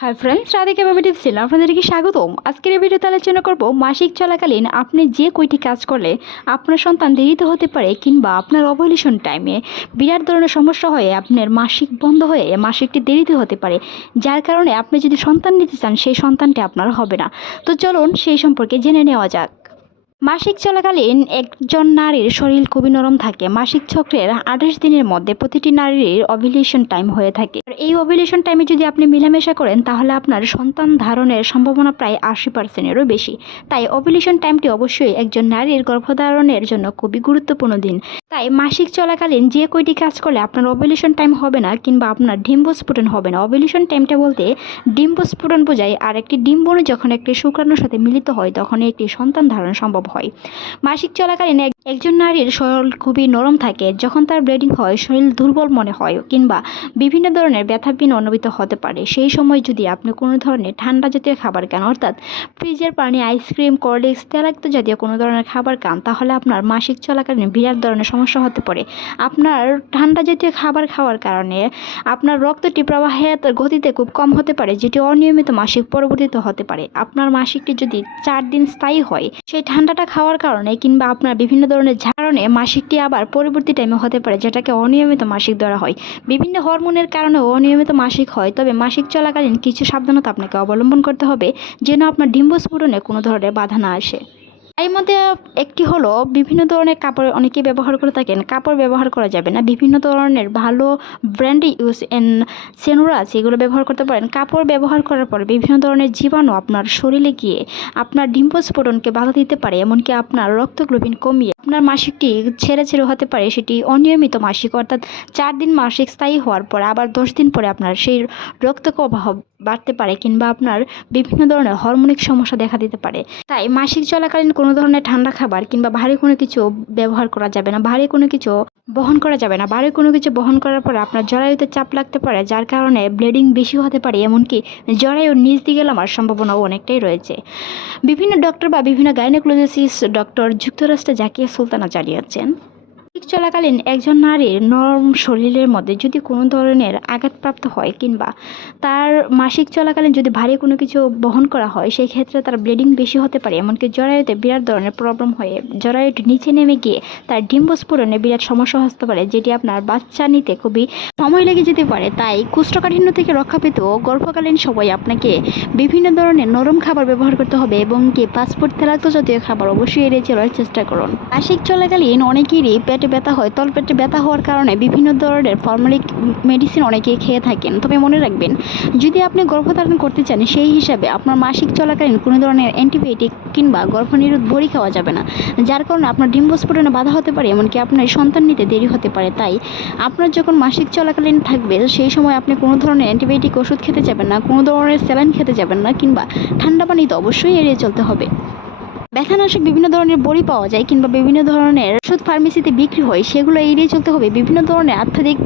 Hi friends Radhika baby tips ছিল। আপনাদেরকে স্বাগতম। আজকের এই ভিডিওতে আলোচনা করব মাসিক চলাকালীন আপনি যে কয়টি কাজ করলে আপনার সন্তান দেরিতে হতে পারে কিংবা আপনার অবলিউশন টাইমে বিরাট ধরনের সমস্যা হয়ে আপনার মাসিক বন্ধ হয়ে মাসিকটি দেরিতে হতে পারে, যার কারণে আপনি যদি সন্তান নিতে চান, সেই সন্তানটি আপনার হবে না। তো চলুন সেই সম্পর্কে জেনে নেওয়া যাক। মাসিক চলাকালীন একজন নারীর শরীর খুবই নরম থাকে। মাসিক চক্রের আঠাশ দিনের মধ্যে প্রতিটি নারীর অভিলেশন টাইম হয়ে থাকে। আর এই অভিলেশন টাইমে যদি আপনি মেলামেশা করেন, তাহলে আপনার সন্তান ধারণের সম্ভাবনা প্রায় আশি পার্সেন্টেরও বেশি। তাই অভিলেশন টাইমটি অবশ্যই একজন নারীর গর্ভধারণের জন্য খুবই গুরুত্বপূর্ণ দিন। তাই মাসিক চলাকালীন যে কয়টি কাজ করলে আপনার অভিলেশন টাইম হবে না কিংবা আপনার ডিম্বস্ফুটন হবে না? অভিলেশন টাইমটা বলতে ডিম্বস্ফুটন বোঝায় আর একটি ডিম্বণু যখন একটি শুক্রাণুর সাথে মিলিত হয় তখন একটি সন্তান ধারণ সম্ভব হয়। মাসিক চলাকালীন এক- একজন নারীর শরীর খুবই নরম থাকে, যখন তার ব্লিডিং হয়, শরীর দুর্বল মনে হয় কিংবা বিভিন্ন ধরনের ব্যথাবিন অনুভূত হতে পারে। সেই সময় যদি আপনি কোনো ধরনের ঠান্ডা জাতীয় খাবার খান, অর্থাৎ ফ্রিজের পানি আইসক্রিম কোল্ড্রিঙ্কস তেলাক্ত জাতীয় কোনো ধরনের খাবার খান, তাহলে আপনার মাসিক চলাকালীন বিরাট ধরনের সমস্যা হতে পারে। আপনার ঠান্ডা জাতীয় খাবার খাওয়ার কারণে আপনার রক্তটি প্রবাহের গতিতে খুব কম হতে পারে, যেটি অনিয়মিত মাসিক পরবর্তীতে হতে পারে। আপনার মাসিকটি যদি চার দিন স্থায়ী হয়, সেই ঠান্ডাটা খাওয়ার কারণে কিংবা আপনার বিভিন্ন ধরনের ঝাড়নে মাসিকটি আবার পরবর্তী টাইমে হতে পারে, যেটাকে অনিয়মিত মাসিক ধরা হয়। বিভিন্ন হরমোনের কারণে অনিয়মিত মাসিক হয়, তবে মাসিক চলাকালীন কিছু সাবধানতা আপনাকে অবলম্বন করতে হবে, যেন আপনার ডিম্বস্ফুটনে কোনো ধরনের বাধা না আসে। এর মধ্যে একটি হলো বিভিন্ন ধরনের কাপড় অনেকে ব্যবহার করে থাকেন। কাপড় ব্যবহার করা যাবে না। বিভিন্ন ধরনের ভালো ব্র্যান্ড ইউজ এন সেনুরা আছে, এগুলো ব্যবহার করতে পারেন। কাপড় ব্যবহার করার পরে বিভিন্ন ধরনের জীবাণু আপনার শরীরে গিয়ে আপনার ডিম্বস্ফোটনকে বাধা দিতে পারে, এমনকি আপনার রক্তগ্লোবিন কমিয়ে আপনার মাসিকটি ছেড়ে ছেড়ে হতে পারে। সেটি অনিয়মিত মাসিক, অর্থাৎ চার দিন মাসিক স্থায়ী হওয়ার পর আবার দশ দিন পরে আপনার সেই রক্তকে অভাব বাড়তে পারে, কিংবা আপনার বিভিন্ন ধরনের হরমোনিক সমস্যা দেখা দিতে পারে। তাই মাসিক চলাকালীন কোনো ধরনের ঠান্ডা খাবার কিংবা ভারী কোনো কিছু ব্যবহার করা যাবে না, ভারী কোনো কিছু বহন করা যাবে না। ভারী কোনো কিছু বহন করার পরে আপনার জরায়ুতে চাপ লাগতে পারে, যার কারণে ব্লিডিং বেশি হতে পারে, এমনকি জরায়ুর নিচ দিকে নামার সম্ভাবনাও অনেকটাই রয়েছে। বিভিন্ন ডক্টর বা বিভিন্ন গাইনোকোলজিস্ট ডক্টর যুক্তরাষ্ট্রে জাকিয়া সুলতানা জানিয়েছেন মাসিক চলাকালীন একজন নারীর নরম শরীরের মধ্যে যদি কোনো ধরনের আঘাতপ্রাপ্ত হয় কিংবা তার মাসিক চলাকালীন যদি ভারী কোনো কিছু বহন করা হয় সেই ক্ষেত্রে তার ব্লিডিং বেশি হতে পারে। এমনকি জরায়ুতে বিরাট ধরনের প্রবলেম হয়ে জরায়ুটি নিচে নেমে গিয়ে তার ডিম্বস্ফোরণে বিরাট সমস্যা আসতে পারে, যেটি আপনার বাচ্চা নিতে খুবই সময় লেগে যেতে পারে। তাই কুষ্ঠকাঠিন্য থেকে রক্ষা পেতেও গর্ভকালীন সময় আপনাকে বিভিন্ন ধরনের নরম খাবার ব্যবহার করতে হবে এবং কি পাসপোর্ট তেলাক্ত জাতীয় খাবার অবশ্যই এড়িয়ে চলার চেষ্টা করুন। মাসিক চলাকালীন অনেকেরই পেটে ব্যথা হয় তলপেটে ব্যথা হওয়ার কারণে বিভিন্ন ধরনের ফর্মালিক মেডিসিন অনেকেই খেয়ে থাকেন। তবে মনে রাখবেন, যদি আপনি গর্ভধারণ করতে চান, সেই হিসাবে আপনার মাসিক চলাকালীন কোনো ধরনের অ্যান্টিবায়োটিক কিংবা গর্ভনিরোধ বড়ি খাওয়া যাবে না। যার কারণে আপনার ডিম্বস্ফোটনে বাধা হতে পারে, এমনকি আপনার সন্তান নিতে দেরি হতে পারে। তাই আপনার যখন মাসিক চলাকালীন থাকবে, সেই সময় আপনি কোনো ধরনের অ্যান্টিবায়োটিক ওষুধ খেতে যাবেন না, কোনো ধরনের স্যালাইন খেতে যাবেন না, কিংবা ঠান্ডা পানি তো অবশ্যই এড়িয়ে চলতে হবে। ব্যথানাশক বিভিন্ন ধরনের বড়ি পাওয়া যায় কিংবা বিভিন্ন ধরনের ওষুধ ফার্মেসিতে বিক্রি হয়, সেগুলো এড়িয়ে চলতে হবে। বিভিন্ন ধরনের আধ্যাত্মিক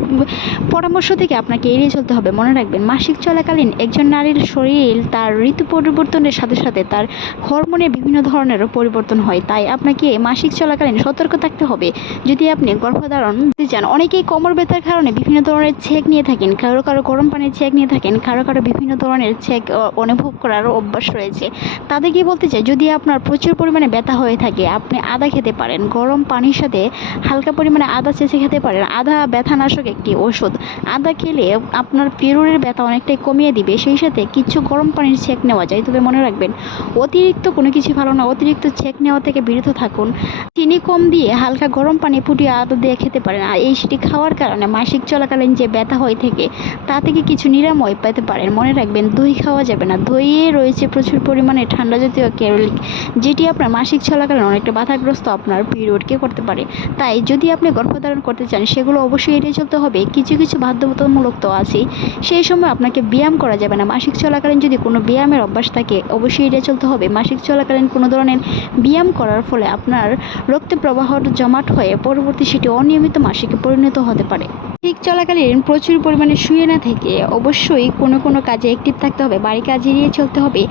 পরামর্শ থেকে আপনাকে এড়িয়ে চলতে হবে। মনে রাখবেন, মাসিক চলাকালীন একজন নারীর শরীর তার ঋতু পরিবর্তনের সাথে সাথে তার হরমোনের বিভিন্ন ধরনেরও পরিবর্তন হয়। তাই আপনাকে মাসিক চলাকালীন সতর্ক থাকতে হবে। যদি আপনি গর্ভধারণ করতে চান, অনেকেই কোমর ব্যথার কারণে বিভিন্ন ধরনের ছেক নিয়ে থাকেন, কারও কারও গরম পানির ছেক নিয়ে থাকেন, কারও কারও বিভিন্ন ধরনের ছেক অনুভব করার অভ্যাস রয়েছে। তাদেরকে বলতে চাই, যদি আপনার প্রচুর পরিমাণে ব্যথা হয়ে থাকে, আপনি আদা খেতে পারেন। গরম পানির সাথে হালকা পরিমাণে আদা চেঁচে খেতে পারেন। আদা ব্যথানাশক একটি ওষুধ। আদা খেলে আপনার পিরুরের ব্যথা অনেকটাই কমিয়ে দিবে। সেই সাথে কিছু গরম পানির ছেঁক নেওয়া যায়। তবে মনে রাখবেন, অতিরিক্ত কোনো কিছু ভালো না। অতিরিক্ত ছেঁক নেওয়া থেকে বিরত থাকুন। চিনি কম দিয়ে হালকা গরম পানি ফুটিয়ে আদা দিয়ে খেতে পারেন। আর এই সেটি খাওয়ার কারণে মাসিক চলাকালীন যে ব্যথা হয়ে থাকে, তা থেকে কিছু নিরাময় পেতে পারেন। মনে রাখবেন, দই খাওয়া যাবে না। দইয়ে রয়েছে প্রচুর পরিমাণে ঠান্ডা জাতীয় ক্যারোলিক, যেটি আপনার মাসিক চলাকালীন অনেকটা বাধাগ্রস্ত আপনার পিরিয়ডকে করতে পারে। তাই যদি আপনি গর্ভধারণ করতে চান, সেগুলো অবশ্যই এড়িয়ে চলতে হবে। কিছু কিছু বাধ্যবাধকতামূলক তো আছে সেই সময় আপনাকে ব্যায়াম করা যাবে না। মাসিক চলাকালীন যদি কোনো ব্যায়ামের অভ্যাস থাকে, অবশ্যই এড়িয়ে চলতে হবে। মাসিক চলাকালীন কোনো ধরনের ব্যায়াম করার ফলে আপনার রক্তে প্রবাহ জমাট হয়ে পরবর্তী সেটি অনিয়মিত মাসিকে পরিণত হতে পারে। ঠিক চলাকালীন প্রচুর পরিমাণে শুয়ে না থেকে অবশ্যই কোনো কোনো কাজে অ্যাক্টিভ থাকতে হবে, বাড়ি কাজ এড়িয়ে চলতে হবে,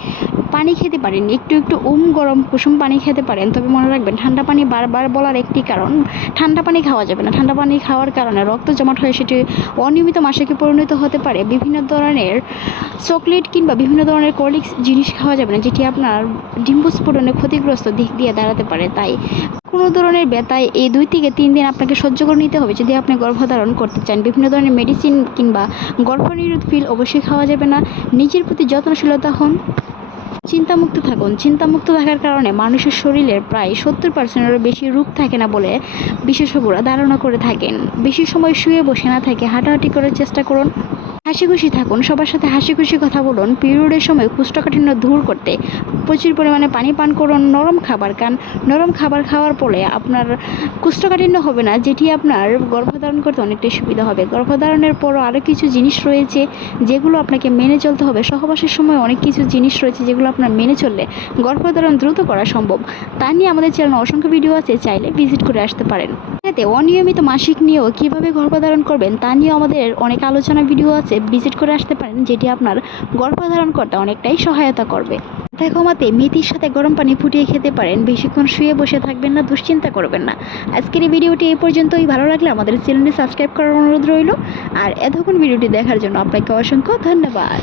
পানি খেতে পারেন, একটু একটু উম গরম কুসুম পানি খেতে পারেন, তবে মনে রাখবেন ঠান্ডা পানি বারবার বলার একটি কারণ, ঠান্ডা পানি খাওয়া যাবে না, ঠান্ডা পানি খাওয়ার কারণে রক্ত জমাট হয়ে সেটি অনিয়মিত মাসিকে পরিণত হতে পারে, বিভিন্ন ধরনের চকলেট কিংবা বিভিন্ন ধরনের কোল্ডিক্স জিনিস খাওয়া যাবে না, যেটি আপনার ডিম্বস্ফোটনে ক্ষতিগ্রস্ত দিক দিয়ে দাঁড়াতে পারে, তাই কোনো ধরনের ব্যথায় এই দুই থেকে তিন দিন আপনাকে সহ্য করে নিতে হবে। যদি আপনি গর্ভধারণ করতে চান, বিভিন্ন ধরনের মেডিসিন কিংবা গর্ভনিরোধ ফিল অবশ্যই খাওয়া যাবে না। নিজের প্রতি যত্নশীলতা হন। চিন্তামুক্ত থাকুন। চিন্তামুক্ত থাকার কারণে মানুষের শরীরের প্রায় সত্তর পার্সেন্টেরও বেশি রোগ থাকে না বলে বিশেষজ্ঞরা ধারণা করে থাকেন। বেশি সময় শুয়ে বসে না থেকে হাঁটাহাঁটি করার চেষ্টা করুন। হাসি খুশি থাকুন, সবার সাথে হাসি খুশি কথা বলুন, পিরিয়ডের সময় কুষ্ঠকাঠিন্য দূর করতে প্রচুর পরিমাণে পানি পান করুন, নরম খাবার খান। নরম খাবার খাওয়ার ফলে আপনার কুষ্ঠকাঠিন্য হবে না, যেটি আপনার গর্ভধারণ করতে অনেকটাই সুবিধা হবে। গর্ভধারণের পরও আরও কিছু জিনিস রয়েছে যেগুলো আপনাকে মেনে চলতে হবে। সহবাসের সময় অনেক কিছু জিনিস রয়েছে যেগুলো আপনার মেনে চললে গর্ভধারণ দ্রুত করা সম্ভব। তা নিয়ে আমাদের চ্যানেলে অসংখ্য ভিডিও আছে, চাইলে ভিজিট করে আসতে পারেন। এতে অনিয়মিত মাসিক নিয়েও কীভাবে গর্ভধারণ করবেন তা নিয়েও আমাদের অনেক আলোচনা ভিডিও আছে। ভিজিট করে আসতে পারেন, যেটি আপনার গর্ভধারণ করতে অনেকটাই সহায়তা করবে। ব্যথা কমাতে মেথির সাথে গরম পানি ফুটিয়ে খেতে পারেন, বেশিক্ষণ শুয়ে বসে থাকবেন না, দুশ্চিন্তা করবেন না। আজকের এই ভিডিওটি এই পর্যন্তই। ভালো লাগলে আমাদের চ্যানেলটি সাবস্ক্রাইব করার অনুরোধ রইল। আর এতক্ষণ ভিডিওটি দেখার জন্য আপনাকে অসংখ্য ধন্যবাদ।